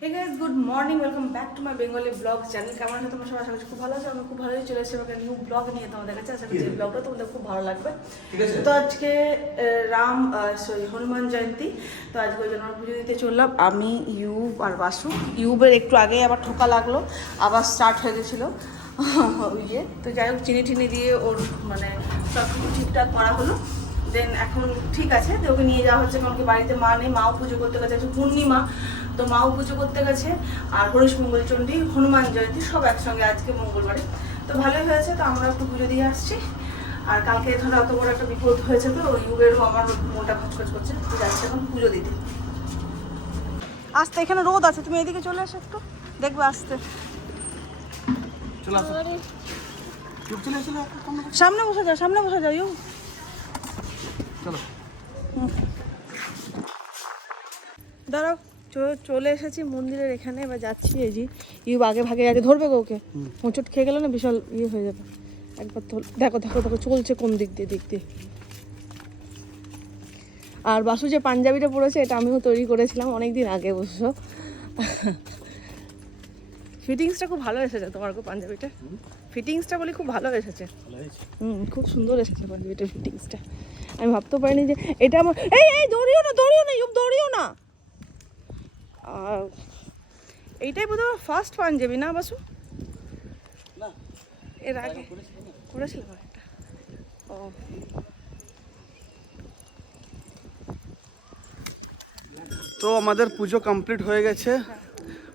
Hey guys, good morning. Welcome back to my Bengali vlog channel. কেমন আছো তোমরা সবাই? আশা করছি খুব ভালো আছো। আমি খুব ভালোই চলে এসেছি একটা নিউ ব্লগ নিয়ে তোমাদের কাছে। আশা করছি এই ব্লগটা তোমাদের খুব ভালো লাগবে। তো আজকে হনুমান জয়ন্তী। তো আজকে ওই জন্য আমরা পুজো দিতে চললাম। আমি ইউব আর বাসু। ইউবের একটু আগে আবার ঠোকা লাগলো, আবার স্টার্ট হয়ে গেছিলো ওই যে। তো যাই হোক চিনি টিনি দিয়ে ওর মানে সব কিছু ঠিকঠাক করা হলো। দেন এখন ঠিক আছে, তো ওকে নিয়ে যাওয়া হচ্ছে কারণ কি বাড়িতে মা নেই, মাও পুজো করতে গেছে, পূর্ণিমা তো মাও পুজো করতে গেছে। আর হরিশ মঙ্গলচণ্ডী, হনুমান জয়ন্তী সব একসঙ্গে আজকে মঙ্গলবারে। তো ভালোই হয়েছে, তো আমরা একটু পুজো দিয়ে আসছি। আর কালকে ধরো এত বড় একটা বিপদ হয়েছে, তো ইউবেরও আমার মনটা খচখচ করছে। তো যাচ্ছে এখন পুজো দিতে। আসতে এখানে রোদ আছে, তুমি এদিকে চলে আসো একটু, দেখবে আসতে। সামনে বসে যাও, সামনে বসে যাও ইউ। চলো দাঁড়াও, চলে এসেছি মন্দিরের এখানে। এবার যাচ্ছি, এই যে ইউ আগে ভাগে যাচ্ছে, ধরবে গো ওকে, হোঁচট খেয়ে গেল না বিশাল ইয়ে হয়ে যাবে। একবার তো দেখো দেখো দেখো চলছে কোন দিক দিয়ে। আর বাসু যে পাঞ্জাবিটা পরেছে এটা আমিও তৈরি করেছিলাম অনেকদিন আগে অবশ্য। ফিটিংসটা খুব ভালো এসেছে তোমার গো পাঞ্জাবিটা। ফিটিংসটা বলি খুব ভালো এসেছে। খুব সুন্দর এসেছে পাঞ্জাবিটার ফিটিংসটা। আমি ভাবতেও পারিনি যে এটা আমার। এই দৌড়িও না ইউব, দৌড়িও না। এইটাই বোধহয় ফার্স্ট পাঞ্জাবি না বাসু? না, এর আগে করেছিলাম একটা। ও তো আমাদের পুজো কমপ্লিট হয়ে গেছে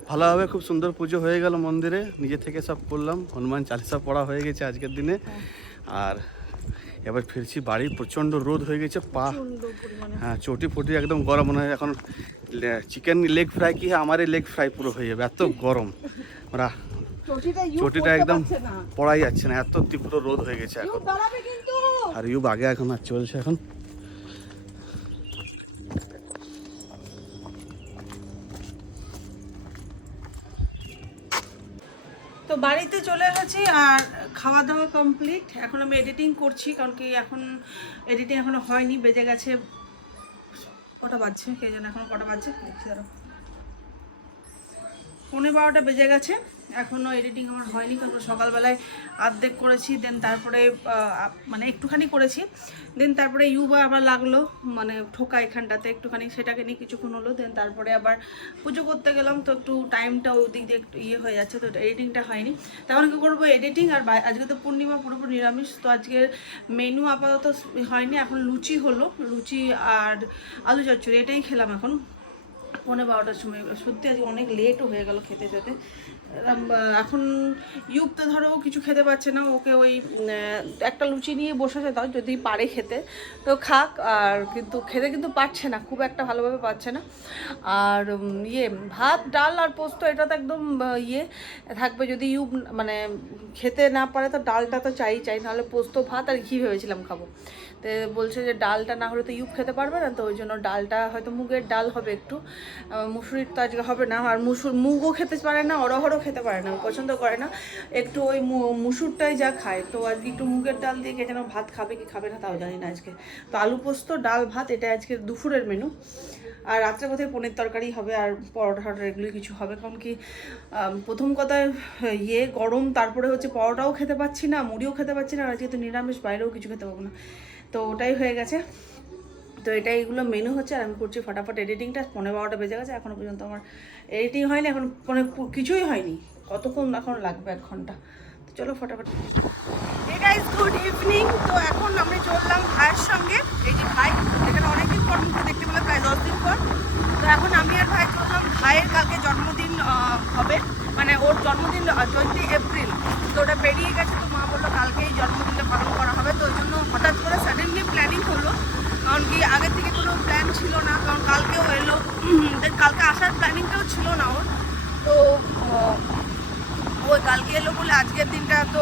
ভালোভাবে, খুব সুন্দর পুজো হয়ে গেল মন্দিরে। নিজে থেকে সব করলাম, হনুমান চালিসা পড়া হয়ে গেছে আজকের দিনে। আর এবার ফিরছি বাড়ি। প্রচণ্ড রোদ হয়ে গেছে, পা হ্যাঁ চটি ফটি একদম গরম। মনে হয় এখন চিকেন লেগ ফ্রাই কি হয়, আমারই লেগ ফ্রাই পুরো হয়ে যাবে, এত গরম। ওরা চটিটা একদম পড়াই যাচ্ছে না, এত তীব্র রোদ হয়ে গেছে এখন। আর ইউব আগে এখন আর চলছে এখন। তো বাড়িতে চলে এসেছি আর খাওয়া দাওয়া কমপ্লিট। এখন আমি এডিটিং করছি কারণ কি এখন এডিটিং এখনো হয়নি। বেজে গেছে, কটা বাজছে কে জানে, এখন কটা বাজছে দেখছি ধরো 11:30 বেজে গেছে। এখনও এডিটিং আমার হয়নি কারণ সকালবেলায় অর্ধেক করেছি, দেন তারপরে মানে একটুখানি করেছি, দেন তারপরে ইউবা আবার লাগলো মানে ঠোকা এখানটাতে একটুখানি, সেটাকে নিয়ে কিছুক্ষণ হলো। দেন তারপরে আবার পুজো করতে গেলাম, তো একটু টাইমটা ওই দিক দিয়ে একটু ইয়ে হয়ে যাচ্ছে, তো এডিটিংটা হয়নি। তখন কী করবো এডিটিং। আর আজকে তো পূর্ণিমা, পুরোপুরি নিরামিষ। তো আজকের মেনু আপাতত হয়নি, এখন লুচি হলো, লুচি আর আলু চচ্চড়ি এটাই খেলাম এখন 11:30 সময়। সত্যি আজকে অনেক লেটও হয়ে গেল খেতে যেতে। এখন ইউব তো ধরো কিছু খেতে পারছে না, ওকে ওই একটা লুচি নিয়ে বসেছে, তাও যদি পারে খেতে তো খাক। আর কিন্তু খেতে কিন্তু পারছে না, খুব একটা ভালোভাবে পারছে না। আর ইয়ে ভাত ডাল আর পোস্ত এটা তো একদম ইয়ে থাকবে। যদি ইউব মানে খেতে না পারে তো ডালটা তো চাই, নাহলে পোস্ত ভাত আর ঘি ভেবেছিলাম খাবো। তো বলছে যে ডালটা না হলে তো ইউব খেতে পারবে না, তো ওই জন্য ডালটা হয়তো মুগের ডাল হবে একটু, মুসুরির তো আজকে হবে না। আর মুগও খেতে পারে না, অরহরও খেতে পারে না, পছন্দ করে না। একটু ওই মুসুরটাই যা খায়। তো আজকে একটু মুগের ডাল দিয়ে কে যেন ভাত খাবে কি খাবে না তাও জানি না আজকে। তো আলু পোস্ত ডাল ভাত এটা আজকে দুপুরের মেনু। আর রাত্রে কোথায় পনির তরকারি হবে আর পরোটা এগুলোই কিছু হবে। কারণ কি প্রথম কথা ইয়ে গরম, তারপরে হচ্ছে পরোটাও খেতে পাচ্ছি না, মুড়িও খেতে পাচ্ছি না, আর আজকে তো নিরামিষ, বাইরেও কিছু খেতে পাবো না। তো ওটাই হয়ে গেছে। তো এটা এইগুলো মেনু হচ্ছে। আর আমি করছি ফটাফট এডিটিংটা। 11:30 বেজে গেছে, এখনও পর্যন্ত আমার এডিটিং হয়নি, এখন মানে কিছুই হয়নি। কতক্ষণ এখন লাগবে, 1 ঘন্টা। তো চলো ফটাফট। এই গাইস গুড ইভিনিং। তো এখন আমি চললাম ভাইয়ের সঙ্গে। এই যে ভাই এখানে অনেকদিন পর মুখে দেখতে পেলাম, প্রায় 10 দিন পর। তো এখন আমি আর ভাই চললাম। ভাইয়ের কালকে জন্মদিন হবে, মানে ওর জন্মদিন 20 এপ্রিল। তো ওটা পেরিয়ে গেছে। তো মা বললো কালকেই জন্মদিনটা পালন করা হবে। তো ওই জন্য হঠাৎ করে সাডেনলি প্ল্যানিং হলো, কারণ কি আগের থেকে কোনো প্ল্যান ছিল না। কারণ কালকেও এলো, কালকে আসার প্ল্যানিংটাও ছিল না ওর। তো ওই কালকে এলো বলে আজকের দিনটা তো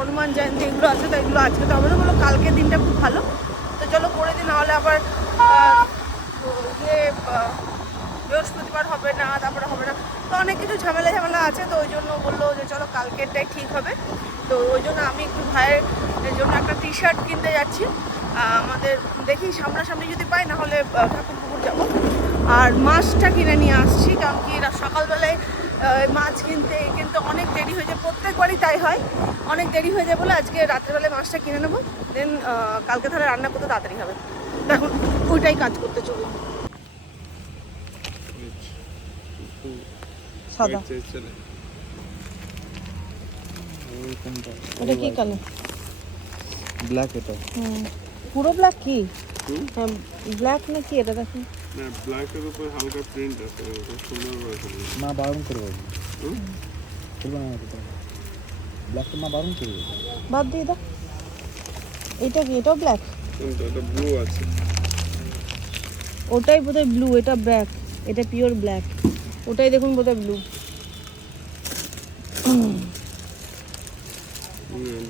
হনুমান জয়ন্তী এগুলো আছে, তো এগুলো আজকে তো হবে না, বলো কালকের দিনটা খুব ভালো। তো চলো করে দিই, নাহলে আবার বৃহস্পতিবার হবে না, তারপরে হবে না, তো অনেক কিছু ঝামেলা আছে। তো ওই জন্য বললো যে চলো কালকেরটাই ঠিক হবে। তো ওই জন্য আমি একটু ভাইয়ের জন্য একটা টি শার্ট কিনতে যাচ্ছি। আমাদের দেখি সামনাসামনি যদি পাই, না হলে ঠাকুর পুকুর যাবো। আর মাছটা কিনে নিয়ে আসছি, কারণ কি সকালবেলায় মাছ কিনতে কিন্তু অনেক দেরি হয়ে যায়, প্রত্যেকবারই তাই হয়, অনেক দেরি হয়ে যায় বলে আজকে রাত্রেবেলায় মাছটা কিনে নেবো, দেন কালকে তাহলে রান্না করতে তাড়াতাড়ি হবে। দেখুন ওইটাই কাজ করতে চলুন। সাদা, এটা কি কালার? ব্ল্যাক এটা। পুরো ব্ল্যাক কি? হ্যাঁ ব্ল্যাক না কি এটা দেখুন। না ব্ল্যাকের উপর হালকা প্রিন্ট আছে, খুব সুন্দর করে করেছে। মা বারণ করবে, করবে না এটা, ব্ল্যাক মা বারণ করবে, বাদ দিয়ে দাও। এটা কি? এটাও ব্ল্যাক? কোনটা? এটা ব্লু আছে। ওটাই বোধহয় ব্লু, এটা ব্ল্যাক, এটা পিওর ব্ল্যাক। ওটাই দেখুন বোধহয় ব্লু।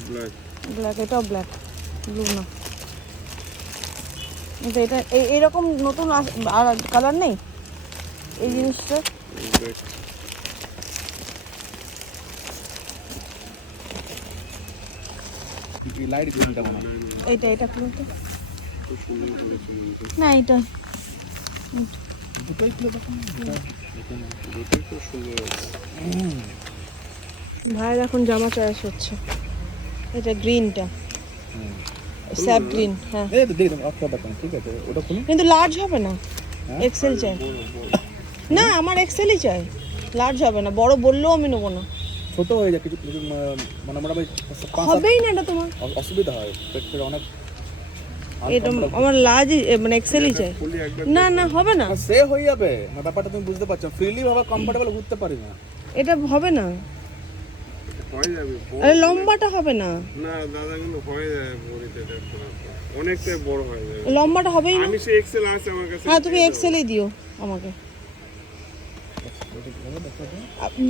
ব্ল্যাক ব্ল্যাক, এটাও ব্ল্যাক, ব্লু না। কিন্তু এটা এইরকম নতুন আর কালার নেই এই জিনিসটা। লাইট গ্রিনটা মানে এটা খুলুন তো। খুব সুন্দর করেছে। না এটা দুটোই খুলে দেখুন, দুটোই খুব সুন্দর আছে। ভাইয়ের এখন জামা চয়েস হচ্ছে। এটা গ্রিনটা, স্যাপ গ্রিন। হ্যাঁ এই তো দেখুন অফ দেখুন, ঠিক আছে ওটা খুলুন। কিন্তু লার্জ হবে না, এক্সেল চাই। না আমার এক্সেলই চাই, লার্জ হবে না, বড় বললেও আমি নেবো না। ছোট হয়ে যায় কিছু কিছু, মানে মোটামুটি হবেই না এটা তোমার, অসুবিধা হয় পেটের অনেক। এটা আমার লার্জ মানে এক্সেলই চাই। ফুলি একবার না না হবে না, সে হয়ে যাবে, মানে ব্যাপারটা তুমি বুঝতে পারছো, ফ্রিলি ভাবে কমফোর্টেবল ঘুরতে পারি না। এটা হবে না, হয়ে যাবে। আরে লম্বাটা হবে না, না দাদা কিন্তু হয়ে যাবে বড়িতে, অনেকটা বড় হয়ে যাবে। লম্বাটা হবেই না। আমি সে এক্সেল আছে আমার কাছে। হ্যাঁ তুমি এক্সেলই দিও আমাকে,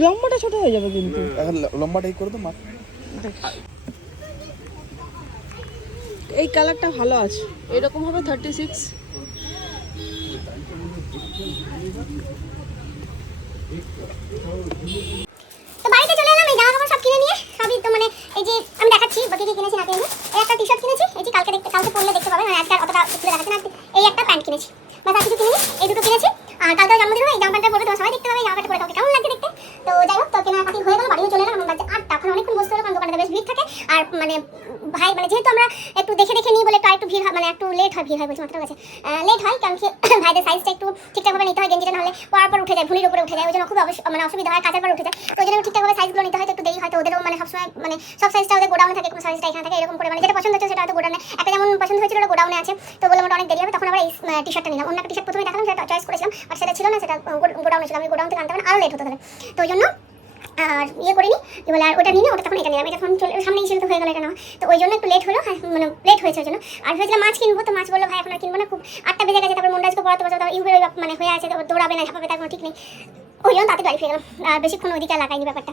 লম্বাটা ছোট হয়ে যাবে কিন্তু। এখন লম্বাটাই করে তো মা। এই কালারটা ভালো আছে, এরকম হবে 36। তো বাড়িতে চলে এলাম, এই জামা কাপড় সব কিনে নিয়ে, সবই তো মানে এই যে আমি দেখাচ্ছি বাকি কি কিনেছি না কিনেছি। এই একটা টি শার্ট কিনেছি, এই যে কালকে পরলে দেখতে পাবেন, মানে আজকে আর অতটা খুলে দেখাচ্ছি না। এই একটা প্যান্ট কিনেছি, বাস আর কিছু কিনিনি, এই দুটো কিনেছি। আর কালকে জন্মদিন হবে, এই জামা প্যান্টটা পরে তোমার সবাই দেখতে পাবে, এই জামা প্যান্টটা পরে কাউকে কেমন লাগছে দেখতে। তো যাই হোক, তো কেনাকাটি হয়ে গেল, বাড়িও চলে এলাম। এখন বাজে 8টা, এখন অনেকক্ষণ বসতে হলো, কারণ দোকানে বেশ ভিড় থাকে। আর মানে ভাই মানে যেহেতু আমরা একটু দেখে নিই বলে একটু ভিড় হয়, মানে একটু লেট হয়, ভিড় হয় বলছি মাত্র কাছে লেট হয়, কারণ কি ভাইদের সাইজটা একটু ঠিকঠাকভাবে নিতে হয়, গেঞ্জিটা নাহলে পরার পর উঠে যায়, ভুঁড়ির উপরে উঠে যায়, ওই জন্য খুব মানে অসুবিধা হয়, কাচার পর উঠে যায়। তো ওই জন্য ঠিকঠাকভাবে সাইজগুলো নিতে হয়, তো একটু দেরি হয়। তো ওদেরও মানে সবসময় মানে সব সাইজটা ওদের গোডাউনে থাকে, কোনো সাইজটা এখানে থাকে, এরকম করে মানে যেটা পছন্দ হচ্ছে সেটা হয়তো গোডাউনে, একটা যেমন পছন্দ হয়েছিল ওটা গোডাউনে আছে। তো বললাম ওটা অনেক দেরি হবে, তখন আবার এই টি শার্টটা নিলাম। অন্য একটা টি শার্ট প্রথমে দেখালাম, সেটা চয়েস করেছিলাম, বাট সেটা ছিল না, সেটা গোডাউনে ছিল। আমি গোডাউন থেকে আনতে পারেন আরও লেট হতো তাহলে, তো ওই জন্য আর ইয়ে করিনি, কি বলে, আর ওটা নিয়ে ওটা তখন এটা নিলাম। এটা তখন চলে সামনেই ছিল, তো হয়ে গেলো এটা নেওয়া। তো ওই জন্য একটু লেট হলো, মানে লেট হয়েছে ওই জন্য। আর ভেবেছিলাম মাছ কিনবো, তো মাছ বললো ভাই এখন আর কিনবো না, খুব 8টা বেজে গেছে, তারপর মুন্ডাজকে পড়াতে বসে, তারপর ইউবের মানে হয়ে আছে, দৌড়াবে না ঝাঁপাবে, তার কোনো ঠিক নেই। ওই জন্য তাতে বাড়ি ফিরে গেলাম, আর বেশিক্ষণ ওইদিকে লাগাইনি ব্যাপারটা।